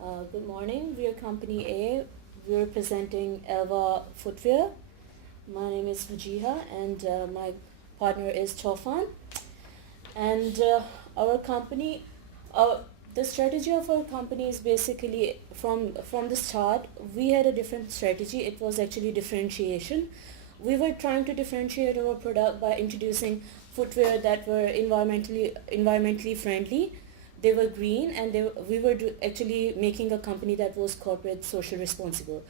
Good morning. We are Company A. We are presenting Alva Footwear. My name is Fajiha and my partner is Tofan. And our company, the strategy of our company is basically from the start, we had a different strategy. It was actually differentiation. We were trying to differentiate our product by introducing footwear that were environmentally friendly. They were green, and we were actually making a company that was corporate social responsible.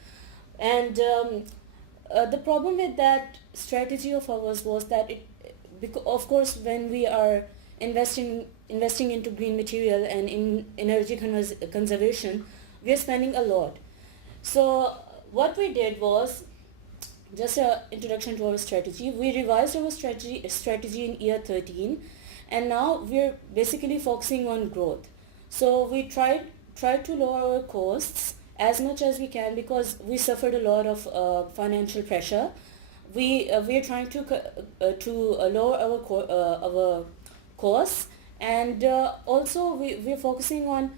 And the problem with that strategy of ours was that of course, when we are investing into green material and in energy conservation, we are spending a lot. So what we did was just an introduction to our strategy. We revised our strategy in year 13, and now we're basically focusing on growth. So we tried to lower our costs as much as we can because we suffered a lot of financial pressure. We are trying to lower our costs, and also we're focusing on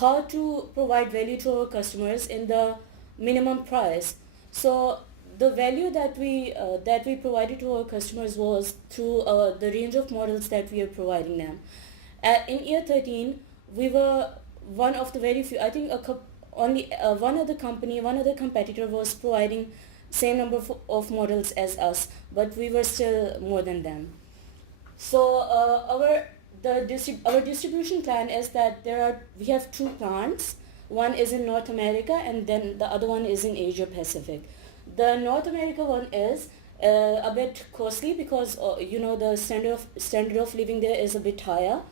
how to provide value to our customers in the minimum price. So the value that we provided to our customers was through the range of models that we are providing them. In year 13, we were one of the very few. I think only one other competitor was providing same number of models as us, but we were still more than them. So our distribution plan is that we have two plants. One is in North America, and then the other one is in Asia Pacific. The North America one is a bit costly because the standard of living there is a bit higher.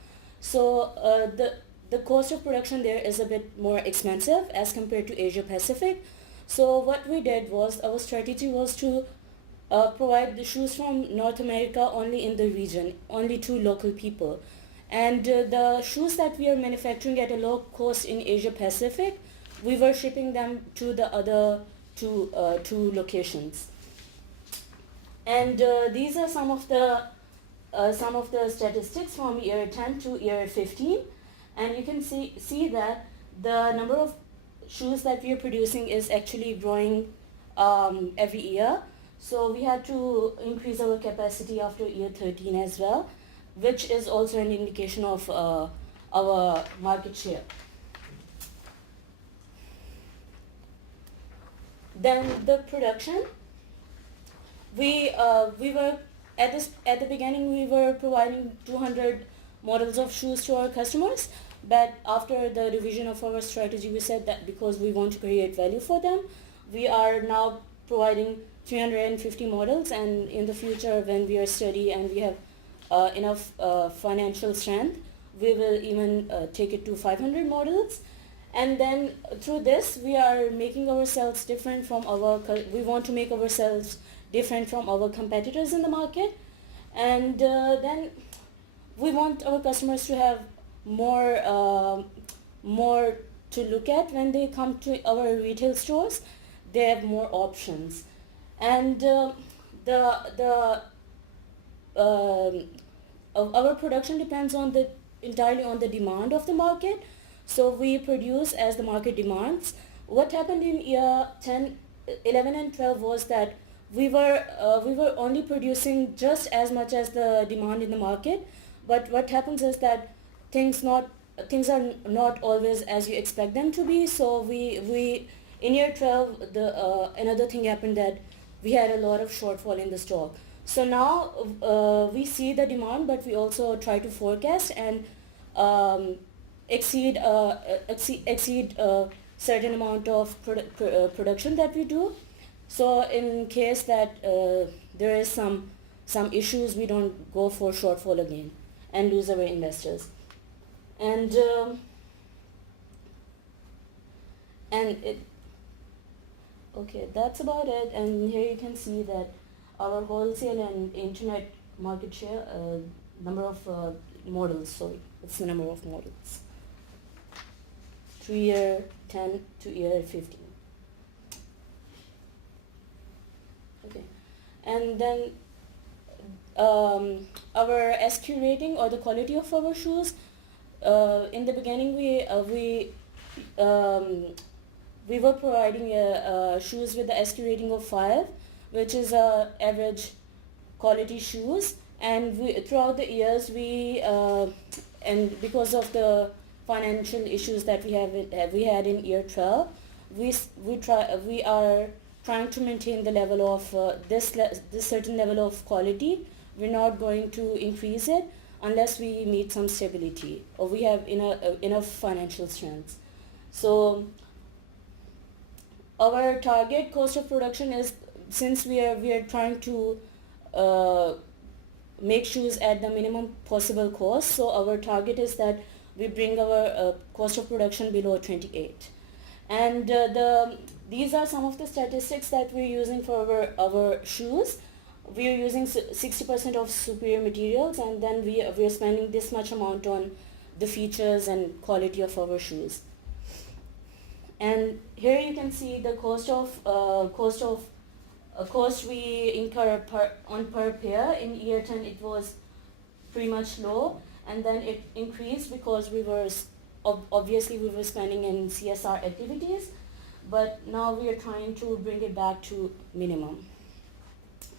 So the cost of production there is a bit more expensive as compared to Asia Pacific. So what we did was, our strategy was to provide the shoes from North America only in the region, only to local people. And the shoes that we are manufacturing at a low cost in Asia Pacific, we were shipping them to the other two locations. And these are some of the statistics from year 10 to year 15, and you can see that the number of shoes that we are producing is actually growing every year. So we had to increase our capacity after year 13 as well, which is also an indication of our market share. Then the production, we were at the beginning we were providing 200 models of shoes to our customers, but after the revision of our strategy, we said that because we want to create value for them, we are now providing 350 models, and in the future, when we are steady and we have enough financial strength, we will even take it to 500 models. And then through this, we are making ourselves different from we want to make ourselves different from our competitors in the market. And then we want our customers to have more to look at when they come to our retail stores. They have more options. And our production depends entirely on the demand of the market. So we produce as the market demands. What happened in year 10, 11 and 12 was that we were only producing just as much as the demand in the market. But what happens is that things are not always as you expect them to be. So we in year 12, another thing happened, that we had a lot of shortfall in the stock. So now we see the demand, but we also try to forecast and exceed certain amount of production that we do. So in case that there is some issues, we don't go for shortfall again and lose our investors. And okay, that's about it. And here you can see that our wholesale and internet market share, number of models. Sorry, it's the number of models. Through year 10 to year 15. Okay, and then our SQ rating, or the quality of our shoes. In the beginning, we we were providing shoes with the SQ rating of 5, which is average quality shoes. And throughout the years, and because of the financial issues that we had in year 12, we are trying to maintain the level of this certain level of quality. We're not going to increase it unless we meet some stability or we have enough financial strength. So our target cost of production is, since we are trying to make shoes at the minimum possible cost, so our target is that we bring our cost of production below 28. And these are some of the statistics that we're using for our shoes. We are using 60% of superior materials, and then we are spending this much amount on the features and quality of our shoes. And here you can see the cost we incur per pair. In year 10 it was pretty much low, and then it increased because we were spending in CSR activities, but now we are trying to bring it back to minimum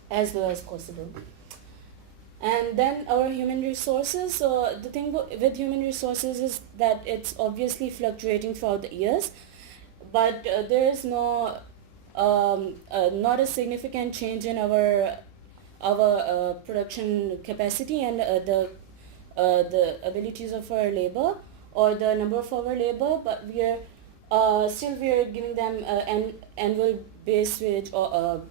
as low as possible. And then our human resources. So the thing with human resources is that it's obviously fluctuating throughout the years, but there is not a significant change in our production capacity and the abilities of our labor or the number of our labor, but we are giving them an annual base wage or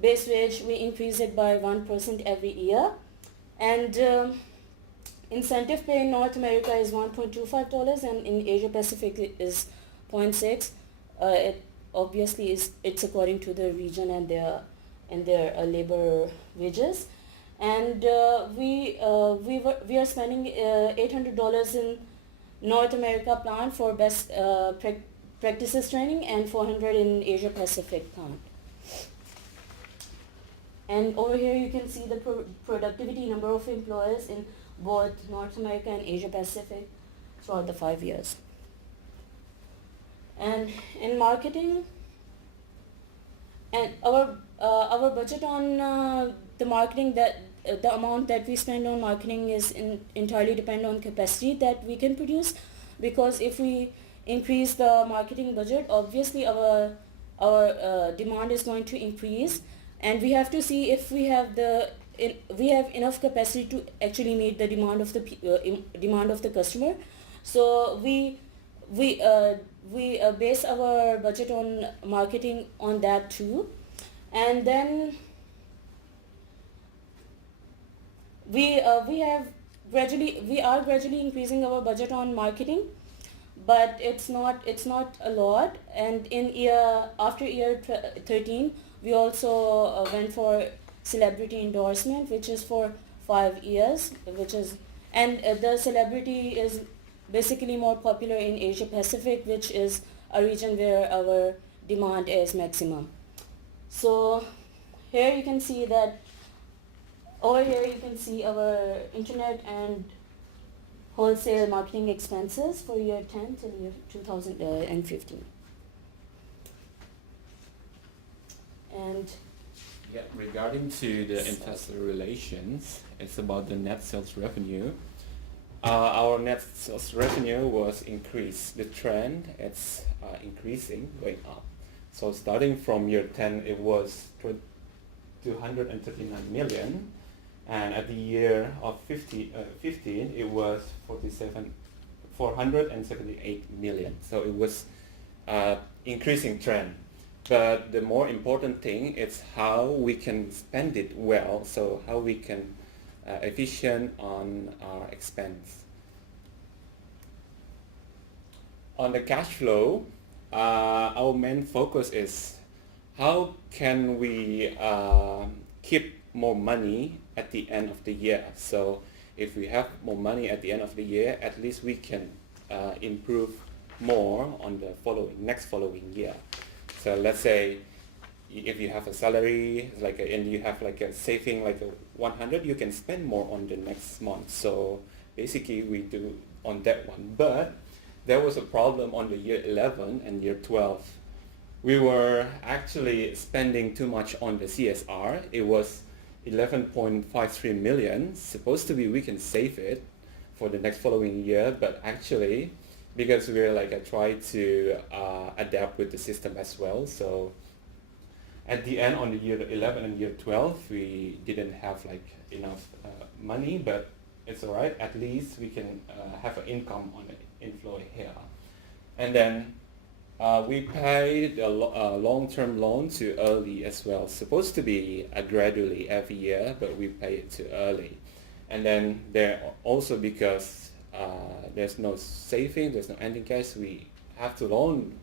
base wage. We increase it by 1% every year, and incentive pay in North America is $1.25, and in Asia Pacific is 0.6. It obviously it's according to the region and their labor wages. And we are spending $800 in North America plant for best practices training, and $400 in Asia Pacific plant. And over here you can see the productivity number of employees in both North America and Asia Pacific throughout the 5 years. And in marketing, and our budget on the marketing, that the amount that we spend on marketing is entirely depend on capacity that we can produce, because if we increase the marketing budget, obviously our demand is going to increase, and we have to see if we have enough capacity to actually meet the demand of the customer. So we base our budget on marketing on that too. And then we are gradually increasing our budget on marketing, but it's not a lot. And after year 13, we also went for celebrity endorsement, which is for 5 years, and the celebrity is basically more popular in Asia Pacific, which is a region where our demand is maximum. So here you can see that, over here you can see our internet and wholesale marketing expenses for year 10 till year 2015. And yeah, regarding to the investor relations, it's about the net sales revenue. Our net sales revenue was increased. The trend, it's increasing, going up. So starting from year 10, it was 239 million, and at the year of 15, it was 478 million. So it was increasing trend. But the more important thing is how we can spend it well, so how we can efficient on our expense. On the cash flow, our main focus is how can we keep more money at the end of the year. So if we have more money at the end of the year, at least we can improve more on the next following year. So let's say if you have a salary and you have a saving a 100, you can spend more on the next month. So basically we do on that one. But there was a problem on the year 11 and year 12. We were actually spending too much on the CSR. It was 11.53 million. Supposed to be we can save it for the next following year, but actually, because we're like I try to adapt with the system as well. So at the end on the year 11 and year 12, we didn't have like enough money, but it's all right. At least we can have an income on the inflow here. And then we paid a long-term loan too early as well. Supposed to be gradually every year, but we pay it too early. And then there also because there's no saving, there's no ending cash, we have to loan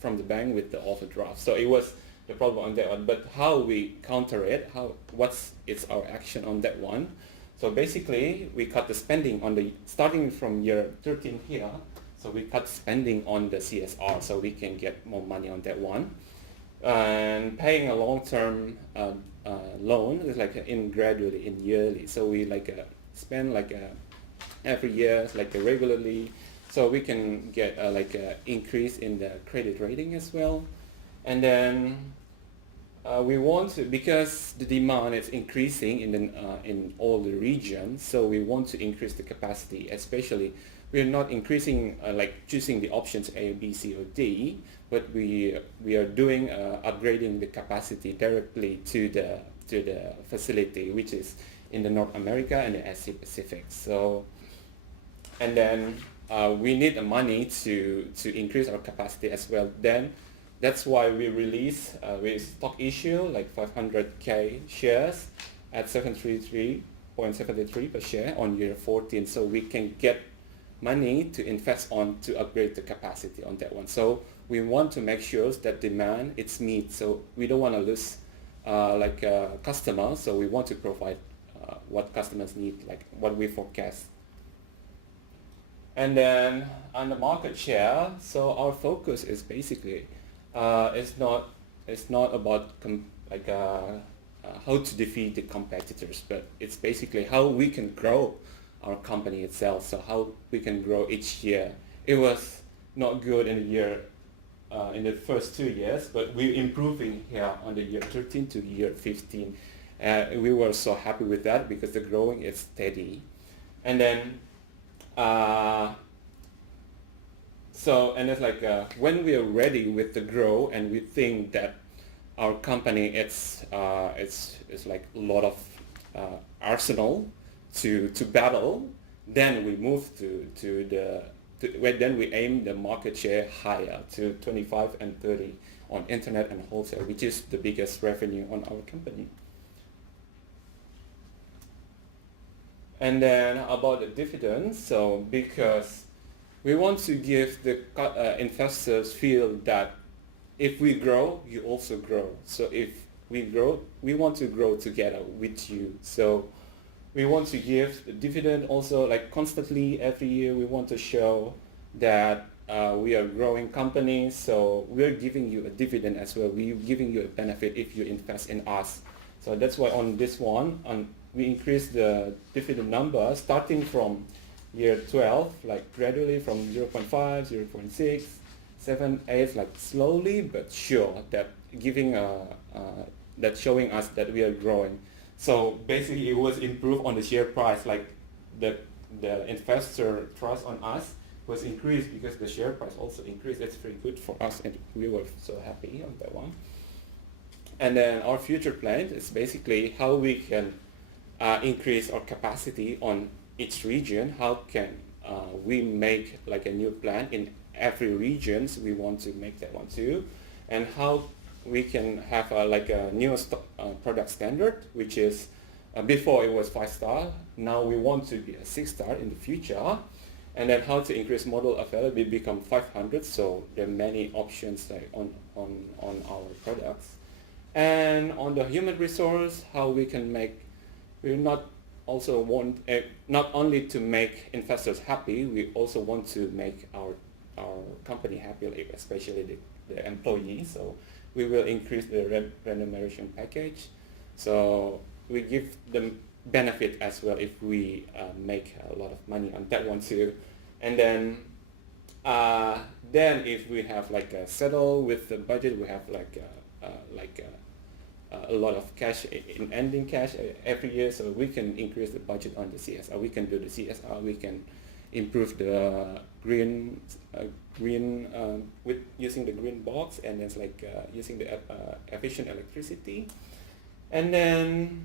from the bank with the overdraft. So it was the problem on that one. But how we counter it, what's our action on that one? So basically, we cut the spending on the starting from year 13 here. So we cut spending on the CSR so we can get more money on that one. And paying a long-term loan is like in gradually, in yearly. So we like spend like every year, like regularly, so we can get like an increase in the credit rating as well. And then we want to, because the demand is increasing in all the regions, so we want to increase the capacity. Especially, we're not increasing like choosing the options A, B, C, or D, but we are doing upgrading the capacity directly to the facility, which is in the North America and the Asia Pacific. So, and then we need the money to increase our capacity as well. Then that's why we release with stock issue like 500k shares at 733.73 per share on year 14, so we can get money to invest on to upgrade the capacity on that one. So we want to make sure that demand it's meet. So we don't want to lose like customers. So we want to provide what customers need, like what we forecast. And then on the market share, so our focus is basically it's not about how to defeat the competitors, but it's basically how we can grow our company itself. So how we can grow each year. It was not good in the year in the first 2 years, but we're improving here on the year 13 to year 15. We were so happy with that because the growing is steady. And then so, and it's like when we are ready with the grow and we think that our company it's like a lot of arsenal to battle, then we move then we aim the market share higher to 25 and 30 on internet and wholesale, which is the biggest revenue on our company. And then about the dividends, so because we want to give the investors feel that if we grow, you also grow. So if we grow, we want to grow together with you. So we want to give the dividend also like constantly every year. We want to show that we are growing companies. So we're giving you a dividend as well. We're giving you a benefit if you invest in us. So that's why on this one, we increase the dividend number starting from year 12, like gradually from 0.5, 0.6, 7, 8, like slowly but sure, that giving that showing us that we are growing. So basically it was improved on the share price, like the investor trust on us was increased because the share price also increased. That's very good for us and we were so happy on that one. And then our future plan is basically how we can increase our capacity on each region. How can we make like a new plan in every regions? We want to make that one too. And how we can have like a new product standard, which is before it was 5-star. Now we want to be a 6-star in the future. And then how to increase model availability become 500. So there are many options like on our products. And on the human resource, how we can make, we not also want not only to make investors happy, we also want to make our company happy, like especially the employees. So we will increase the remuneration package. So we give them benefit as well if we make a lot of money on that one too. And then then if we have like settle with the budget, we have a lot of cash in ending cash every year, so we can increase the budget on the CSR. We can do the CSR. We can improve the green with using the green box, and it's like using the efficient electricity, and then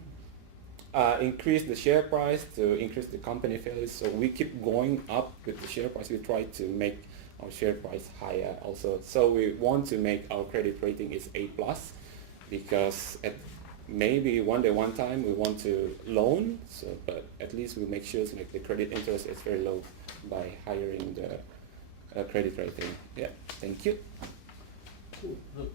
increase the share price to increase the company value. So we keep going up with the share price. We try to make our share price higher also. So we want to make our credit rating is A+, because maybe one time we want to loan. So, but at least we make sure like the credit interest is very low by hiring the credit rating. Yeah, thank you. Cool. Look,